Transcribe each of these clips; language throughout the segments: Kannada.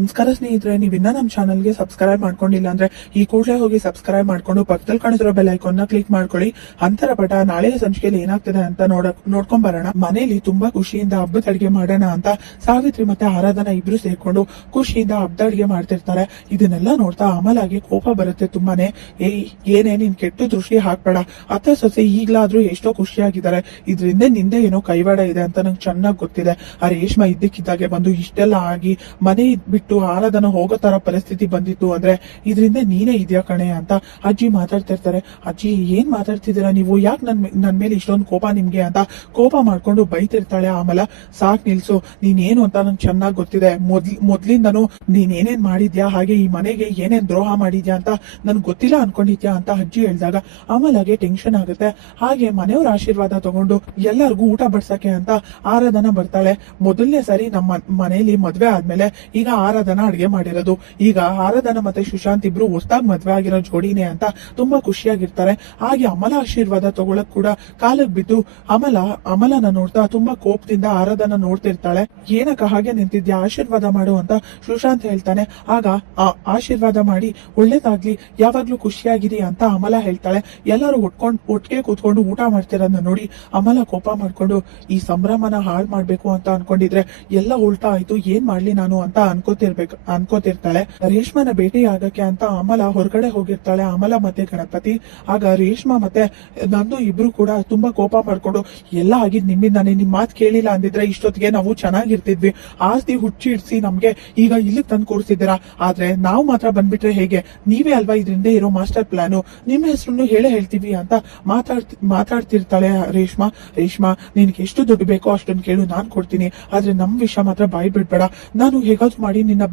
ನಮಸ್ಕಾರ ಸ್ನೇಹಿತರೆ, ನೀವಿನ್ನ ನಮ್ಮ ಚಾನಲ್ಗೆ ಸಬ್ಸ್ಕ್ರೈಬ್ ಮಾಡ್ಕೊಂಡಿಲ್ಲ ಅಂದ್ರೆ ಈ ಕೂಡಲೇ ಹೋಗಿ ಸಬ್ಸ್ಕ್ರೈಬ್ ಮಾಡ್ಕೊಂಡು ಪಕ್ಕದಲ್ಲಿ ಕಾಣಿಸಿರೋ ಬೆಲ್ ಐಕಾನ್ ನ ಕ್ಲಿಕ್ ಮಾಡ್ಕೊಳ್ಳಿ. ಅಂತರ ಪಟ ನಾಳೆಯ ಸಂಚಿಕೆಯಲ್ಲಿ ಏನಾಗ್ತದೆ ಅಂತ ನೋಡ್ಕೊಂಡ್ ಬರೋಣ. ಮನೇಲಿ ತುಂಬಾ ಖುಷಿಯಿಂದ ಹಬ್ಬದ ಅಡಿಗೆ ಮಾಡೋಣ ಅಂತ ಸಾವಿತ್ರಿ ಮತ್ತೆ ಆರಾಧನಾ ಇಬ್ರು ಸೇರ್ಕೊಂಡು ಖುಷಿಯಿಂದ ಹಬ್ಬದ ಅಡಿಗೆ ಮಾಡ್ತಿರ್ತಾರೆ. ಇದನ್ನೆಲ್ಲ ನೋಡ್ತಾ ಅಮಲಾಗೆ ಕೋಪ ಬರುತ್ತೆ ತುಂಬಾನೇ. ಏನೇ ನೀನ್ ಕೆಟ್ಟ ದೃಷ್ಟಿ ಹಾಕ್ಬೇಡ, ಅತ್ತ ಸೊಸೆ ಈಗ್ಲಾದ್ರೂ ಎಷ್ಟೋ ಖುಷಿಯಾಗಿದ್ದಾರೆ, ಇದ್ರಿಂದ ನಿಂದೆ ಏನೋ ಕೈವಾಡ ಇದೆ ಅಂತ ನಂಗೆ ಚೆನ್ನಾಗಿ ಗೊತ್ತಿದೆ. ಆ ರೇಷ್ಮಾ ಇದ್ದಕ್ಕಿದ್ದಾಗೆ ಬಂದು ಇಷ್ಟೆಲ್ಲ ಆಗಿ ಮನೆ ಬಿಟ್ಟು ಆರಾಧನ ಹೋಗೋ ತರ ಪರಿಸ್ಥಿತಿ ಬಂದಿತ್ತು ಅಂದ್ರೆ ಇದರಿಂದ ನೀನೇ ಇದೆಯಾ ಕಣೆ ಅಂತ ಅಜ್ಜಿ ಮಾತಾಡ್ತಿರ್ತಾರೆ. ಅಜ್ಜಿ ಏನ್ ಮಾತಾಡ್ತಿದ್ದೀರಾ ನೀವು, ಯಾಕೆ ನನ್ ಮೇಲೆ ಇಷ್ಟೊಂದು ಕೋಪ ನಿಮ್ಗೆ ಅಂತ ಕೋಪ ಮಾಡ್ಕೊಂಡು ಬೈತಿರ್ತಾಳೆ. ಆಮೇಲೆ ಸಾಕ್ ನಿಲ್ಸು, ನೀನೇನು ಅಂತ ನಂಗೆ ಚೆನ್ನಾಗಿ ಗೊತ್ತಿದೆ. ಮೊದ್ಲಿಂದನೂ ನೀನ್ ಏನೇನ್ ಮಾಡಿದ್ಯಾ, ಹಾಗೆ ಈ ಮನೆಗೆ ಏನೇನ್ ದ್ರೋಹ ಮಾಡಿದ್ಯಾ ಅಂತ ನನ್ಗೆ ಗೊತ್ತಿಲ್ಲ ಅನ್ಕೊಂಡಿದ್ಯಾ ಅಂತ ಅಜ್ಜಿ ಹೇಳಿದಾಗ ಆಮೇಲೆ ಟೆನ್ಷನ್ ಆಗುತ್ತೆ. ಹಾಗೆ ಮನೆಯವ್ರ ಆಶೀರ್ವಾದ ತಗೊಂಡು ಎಲ್ಲರಿಗೂ ಊಟ ಬಡ್ಸಕ್ಕೆ ಅಂತ ಆರಾಧನ ಬರ್ತಾಳೆ. ಮೊದಲನೇ ಸರಿ ನಮ್ಮ ಮನೆಯಲ್ಲಿ ಮದ್ವೆ ಆದ್ಮೇಲೆ ಈಗ ಆರಾಧನಾ ಅಡ್ಗೆ ಮಾಡಿರೋದು. ಈಗ ಆರಾಧನಾ ಮತ್ತೆ ಸುಶಾಂತ್ ಇಬ್ರು ಹೊಸದಾಗಿ ಮದ್ವೆ ಆಗಿರೋ ಜೋಡಿನೇ ಅಂತ ತುಂಬಾ ಖುಷಿಯಾಗಿರ್ತಾರೆ. ಹಾಗೆ ಅಮಲ ಆಶೀರ್ವಾದ ತಗೊಳಕ್ ಕೂಡ ಕಾಲಕ್ ಬಿದ್ದು ಅಮಲನ ನೋಡ್ತಾ ತುಂಬಾ ಕೋಪದಿಂದ ಆರಾಧನಾ ನೋಡ್ತಿರ್ತಾಳೆ. ಏನಕ್ಕ ಹಾಗೆ ನಿಂತಿದ್ಯಾ, ಆಶೀರ್ವಾದ ಮಾಡು ಅಂತ ಸುಶಾಂತ್ ಹೇಳ್ತಾನೆ. ಆಗ ಆಶೀರ್ವಾದ ಮಾಡಿ ಒಳ್ಳೇದಾಗ್ಲಿ, ಯಾವಾಗ್ಲೂ ಖುಷಿಯಾಗಿರಿ ಅಂತ ಅಮಲ ಹೇಳ್ತಾಳೆ. ಎಲ್ಲರೂ ಒಟ್ಟಿಗೆ ಕೂತ್ಕೊಂಡು ಊಟ ಮಾಡ್ತಿರೋದನ್ನ ನೋಡಿ ಅಮಲ ಕೋಪ ಮಾಡ್ಕೊಂಡು ಈ ಸಂಭ್ರಮನ ಹಾಳು ಮಾಡ್ಬೇಕು ಅಂತ ಅನ್ಕೊಂಡಿದ್ರೆ ಎಲ್ಲ ಉಲ್ಟಾ ಆಯ್ತು, ಏನ್ ಮಾಡ್ಲಿ ನಾನು ಅಂತ ಅನ್ಕೋತಿರ್ತಾಳೆ. ರೇಷ್ಮನ ಭೇಟಿ ಆಗಕ್ಕೆ ಅಂತ ಅಮಲ ಹೊರಗಡೆ ಹೋಗಿರ್ತಾಳೆ, ಅಮಲ ಮತ್ತೆ ಗಣಪತಿ. ಆಗ ರೇಷ್ಮಾ ಮತ್ತೆ ನಂದು ಇಬ್ರು ಕೂಡ ತುಂಬಾ ಕೋಪ ಮಾಡ್ಕೊಂಡು ಎಲ್ಲ ಆಗಿದ್ ನಿಮ್ಮಿಂದಾನೆ, ನಿಮ್ ಮಾತ್ ಕೇಳಿಲ್ಲ ಅಂದಿದ್ರೆ ಇಷ್ಟೊತ್ತಿಗೆ ನಾವು ಚೆನ್ನಾಗಿರ್ತಿದ್ವಿ, ಆಸ್ತಿ ಹುಚ್ಚಿ ಇಡ್ಸಿ ನಮ್ಗೆ ಈಗ ಇಲ್ಲಿಗೆ ತಂದು ಕೂರಿಸಿದ್ದೀರಾ, ಆದ್ರೆ ನಾವು ಮಾತ್ರ ಬಂದ್ಬಿಟ್ರೆ ಹೇಗೆ, ನೀವೇ ಅಲ್ವಾ ಇದ್ರಿಂದ ಇರೋ ಮಾಸ್ಟರ್ ಪ್ಲಾನು, ನಿಮ್ಮ ಹೆಸರನ್ನು ಹೇಳ್ತೀವಿ ಅಂತ ಮಾತಾಡ್ತಿರ್ತಾಳೆ ರೇಷ್ಮಾ ನಿನ್ಗೆ ಎಷ್ಟು ದುಡ್ಡು ಬೇಕೋ ಅಷ್ಟೊಂದು ಕೇಳು, ನಾನ್ ಕೊಡ್ತೀನಿ, ಆದ್ರೆ ನಮ್ ವಿಷಯ ಮಾತ್ರ ಬಾಯಿ ಬಿಡ್ಬೇಡ, ನಾನು ಹೇಗಾದ್ರೂ ಮಾಡಿ ನಿನ್ನ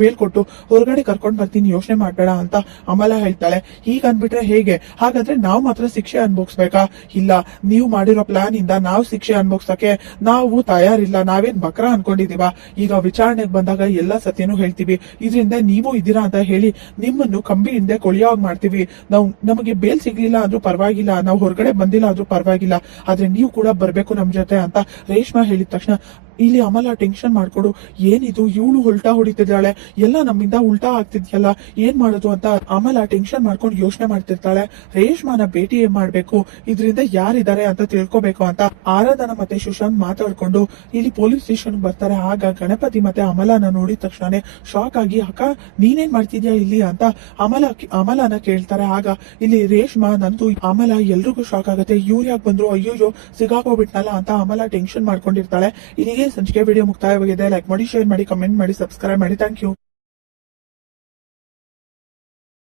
ಬೇಲ್ ಕೊಟ್ಟು ಹೊರಗಡೆ ಕರ್ಕೊಂಡ್ ಬರ್ತೀನಿ, ಯೋಚನೆ ಮಾಡ್ಬೇಡ ಅಂತ ಅಮಲ ಹೇಳ್ತಾಳೆ. ಹೀಗ ಅನ್ಬಿಟ್ರೆ ಹೇಗೆ, ಹಾಗಾದ್ರೆ ನಾವು ಮಾತ್ರ ಶಿಕ್ಷೆ ಅನ್ಭೋಗ್ಸ್ಬೇಕಾ? ಇಲ್ಲ, ನೀವು ಮಾಡಿರೋ ಪ್ಲಾನ್ ಇಂದ ನಾವು ಶಿಕ್ಷೆ ಅನ್ಭೋಗ್ಸಕ್ಕೆ ನಾವು ತಯಾರಿಲ್ಲ, ನಾವೇನ್ ಬಕ್ರ ಅನ್ಕೊಂಡಿದೀವ. ಈಗ ವಿಚಾರಣೆಗೆ ಬಂದಾಗ ಎಲ್ಲ ಸತ್ಯನೂ ಹೇಳ್ತೀವಿ, ಇದರಿಂದ ನೀವು ಇದೀರಾ ಅಂತ ಹೇಳಿ ನಿಮ್ಮನ್ನು ಕಂಬಿ ಹಿಂದೆ ಕೊಳಿಯೋಗ್ ಮಾಡ್ತೀವಿ. ನಮಗೆ ಬೇಲ್ ಸಿಗ್ಲಿಲ್ಲ ಅಂದ್ರೂ ಪರವಾಗಿಲ್ಲ, ನಾವು ಹೊರಗಡೆ ಬಂದಿಲ್ಲ ಆದ್ರೂ ಪರವಾಗಿಲ್ಲ, ಆದ್ರೆ ನೀವು ಕೂಡ ಬರ್ಬೇಕು ನಮ್ ಜೊತೆ ಅಂತ ರೇಷ್ಮಾ ಹೇಳಿದ ತಕ್ಷಣ ಇಲ್ಲಿ ಅಮಲ ಟೆನ್ಷನ್ ಮಾಡ್ಕೊಡು, ಏನಿದು ಇವಳು ಉಲ್ಟಾ ಹೊಡಿತಿದ್ದಾಳೆ, ಎಲ್ಲ ನಮ್ಮಿಂದ ಉಲ್ಟಾ ಆಗ್ತಿದ್ಯಲ್ಲ, ಏನ್ ಮಾಡೋದು ಅಂತ ಅಮಲ ಟೆನ್ಷನ್ ಮಾಡ್ಕೊಂಡು ಯೋಚನೆ ಮಾಡ್ತಿರ್ತಾಳೆ. ರೇಷ್ಮಾನ ಭೇಟಿ ಏನ್ ಮಾಡ್ಬೇಕು, ಇದರಿಂದ ಯಾರಿದ್ದಾರೆ ಅಂತ ತಿಳ್ಕೊಬೇಕು ಅಂತ ಆರಾಧನಾ ಮತ್ತೆ ಸುಶಾಂತ್ ಮಾತಾಡ್ಕೊಂಡು ಇಲ್ಲಿ ಪೊಲೀಸ್ ಸ್ಟೇಷನ್ ಬರ್ತಾರೆ. ಆಗ ಗಣಪತಿ ಮತ್ತೆ ಅಮಲನ ನೋಡಿದ ತಕ್ಷಣ ಶಾಕ್ ಆಗಿ ಅಕ್ಕ ನೀನೇನ್ ಮಾಡ್ತಿದ್ಯಾ ಇಲ್ಲಿ ಅಂತ ಅಮಲನ ಕೇಳ್ತಾರೆ. ಆಗ ಇಲ್ಲಿ ರೇಷ್ಮಾ ನಂದು ಅಮಲ ಎಲ್ರಿಗೂ ಶಾಕ್ ಆಗುತ್ತೆ, ಇವ್ರು ಯಾಕೆ ಬಂದ್ರು, ಅಯ್ಯೋ ಸಿಗಾಕೋಬಿಟ್ನಲ್ಲ ಅಂತ ಅಮಲ ಟೆನ್ಷನ್ ಮಾಡ್ಕೊಂಡಿರ್ತಾಳೆ. ಇಲ್ಲಿಗೆ ಸಂಚಿಕೆ ವಿಡಿಯೋ ಮುಕ್ತಾಯವಾಗಿದೆ. ಲೈಕ್ ಮಾಡಿ, ಶೇರ್ ಮಾಡಿ, ಕಮೆಂಟ್ ಮಾಡಿ, ಸಬ್ಸ್ಕ್ರೈಬ್ ಮಾಡಿ. Thank you.